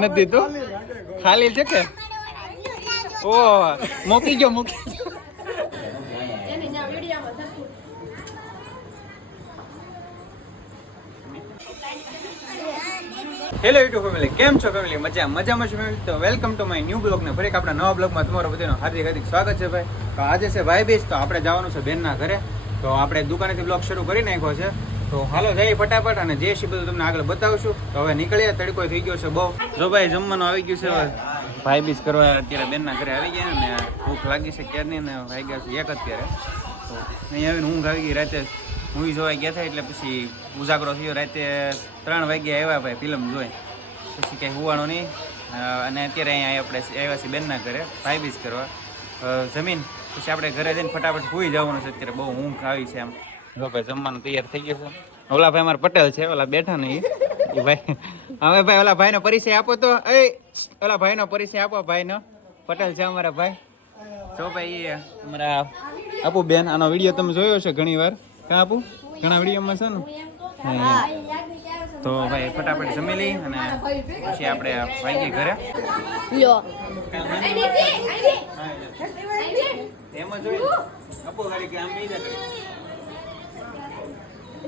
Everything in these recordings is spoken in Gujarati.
નથી તો ખાલી છે કે? ઓ મૂકી ગયો મૂકી હેલો યુટ્યુબ ફેમિલી કેમ છો ફેમિલી મજા મજામાં છો ફેમિલી તો welcome to my new blog ને ફરી આપણા નવા બ્લોગમાં તમારું બધાનું હાર્દિક હાર્દિક સ્વાગત છે ભાઈ. તો આજે છે ભાઈ બેસ તો આપણે જવાનું છે બેનના ઘરે. તો આપણે દુકાનેથી બ્લોગ શરૂ કરી નાખ્યો છે. તો હાલો, જઈએ ફટાફટ અને જે છે બધું તમને આગળ બતાવશું. તો હવે નીકળીએ તડકો થઈ ગયો છે બહુ. જો ભાઈ, જમવાનું આવી ગયું છે ભાઈ બીજ કરવા અત્યારે બેનના ઘરે આવી ગયા ને ભૂખ લાગી છે ક્યારની ને વાઈ ગયા છે એક અત્યારે. તો અહીં આવીને ઊંઘ આવી ગઈ રાતે. મૂવી જોવા ગયા હતા એટલે પછી ઉજાગરો થયો. રાતે ત્રણ વાગ્યા આવ્યા ભાઈ ફિલ્મ જોઈ. પછી કંઈ હુવાણું નહીં. અને અત્યારે અહીંયા આપણે આવ્યા છીએ બેનના ઘરે, ભાઈ બીજ કરવા. જમીન. પછી આપણે ઘરે જઈને ફટાફટ સુઈ જવાનું છે. અત્યારે બહુ ઊંઘ આવી છે આમ. જો ભાઈ જમવાનું તૈયાર થઈ ગયું છે. ઓલા ભાઈ અમારા પટેલ છે ઓલા બેઠા નહીં એ ભાઈ હવે ભાઈ ઓલા ભાઈનો પરિચય આપો તો. એ ઓલા ભાઈનો પરિચય આપો ભાઈનો. પટેલ છે અમારા ભાઈ. જો ભાઈ એ અમારા આપુ બેન આનો વીડિયો તમે જોયો છે ઘણી વાર કાં આપુ? ઘણા વિડીયોમાં છે ને? તો ભાઈ ફટાફટ જમી લઈ અને પછી આપણે ભાગીએ ઘરે. લો. એમાં જોઈ આપો ઘરે કે આમ નહીં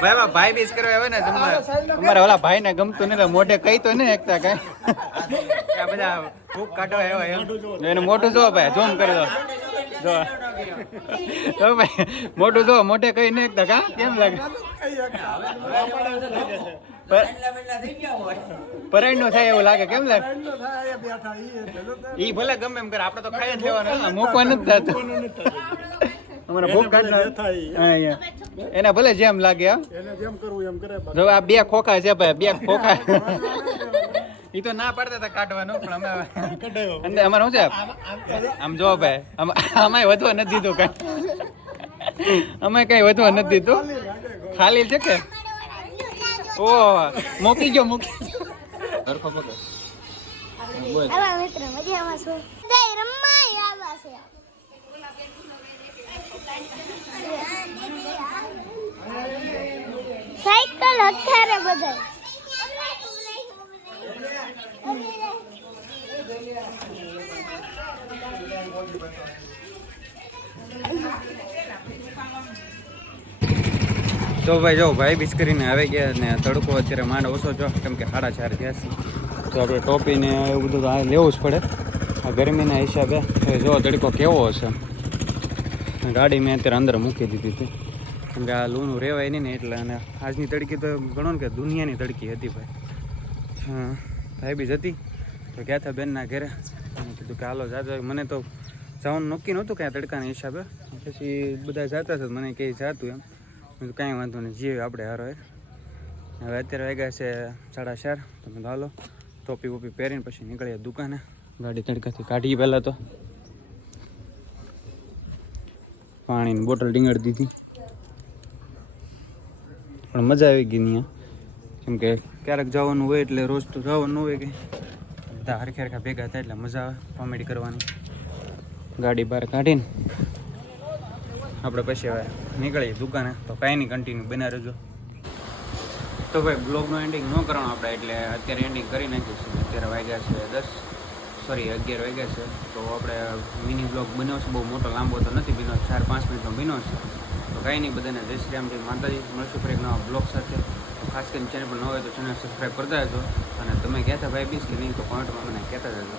ભાઈ ભાઈ બીજ કરવા આવે ને તમને અમારા ઓલા ભાઈ ને ગમતું નહીં મોઢે કઈ તો નહીં એકતા કઈ. આ બધા ભૂખ કાઢો આવ્યા એમ. એનું મોટું જો ભાઈ જોમ કરી દો. જો. જો ભાઈ મોટું જો મોઢે કઈ નહીં એકતા કા? કેમ લાગે? પરાઈ નું થાય એવું લાગે કેમ લાગે ઈ ભલે ગમે એમ કરે આપડે તો ખાઈ જ લેવાનું નથી થતું. અમારે ભૂખ કાઢવા હા, એને ભલે જેમ લાગે હા. એને જેમ કરવું એમ કરે જો આ બે ખોખા છે ભાઈ બે ખોખા. ઈ તો ના પાડતા હતા કાઢવાનું પણ અમે અંદર અમારે શું છે? આમ જો ભાઈ અમાય વધવા નથી દીધું કઈ. અમે કઈ વધવા નથી દીધું. ખાલી છે કે? ઓ, મૂકી ગયો મૂકી હરખો પકડ બોલ. મિત્ર, મજામાં છું? દઈ રમાય આવા છે. સાયકલ અત્યારે બધાય. તો ભાઈ જો, ભાઈ બીજ કરીને આવી ગયા ને તડકો અત્યારે માંડ ઓછો જો કેમ કે સાડા ચાર થયા છે. તો આપણે ટોપી ને એવું બધું તો આ લેવું જ પડે. આ ગરમીના હિસાબે જો, તડકો કેવો હશે. ગાડી મેં અત્યારે અંદર મૂકી દીધી હતી. કેમ કે આ લૂનું રહેવાય નહીં ને એટલે, અને આજની તડકી તો ગણો ને કે દુનિયાની તડકી હતી ભાઈ. હા, ભાઈ બીજ હતી. તો ગયા હતા બેનના ઘરે. કીધું કે હાલો જાતો મને તો જવાનું નક્કી નહોતું કાંઈ તડકાના હિસાબે. પછી બધા જતા હતા, મને કંઈ જાતું એમ. કાંઈ વાંધો નહીં જીવે આપણે હારો હવે અત્યારે વાગ્યા છે સાડા ચાર તમે હાલો. ટોપી વોપી પહેરીને પછી નીકળીએ દુકાને. ગાડી તડકાથી કાઢી પહેલાં તો. પાણીની બોટલ ડીંગાડી દીધી. પણ મજા આવી ગઈ ત્યાં. કેમ કે ક્યારેક જવાનું હોય એટલે રોજ તો જવાનું હોય કે બધા હરખે હરખા ભેગા થાય એટલે મજા આવે, કોમેડી કરવાની. ગાડી બહાર કાઢીને આપણે પછી હવે નીકળીએ દુકાને. તો કાંઈ નહીં કન્ટિન્યુ બના રહેજો. તો ભાઈ બ્લોગનું એન્ડિંગ ન કરવાનું આપણે, એટલે અત્યારે એન્ડિંગ કરી નાખીશું અત્યારે વાગ્યા છે દસ સોરી અગિયાર વાગ્યા છે. તો આપણે મિની બ્લોગ બન્યો છે, બહુ મોટો, લાંબો તો નથી બન્યો, ચાર પાંચ મિનિટનો બન્યો છે. તો કાંઈ નહીં, બધાને જય શ્રી રામ માતાજી. મળશું ફરી નવા બ્લોગ સાથે. ખાસ કરીને ચેનલ પર ન હોય તો ચેનલ સબસ્ક્રાઈબ કરતા જજો અને તમે કહેતા ભાઈ બીસ કે નહીં, તો કોમેન્ટમાં મને કહેતા રહેજો.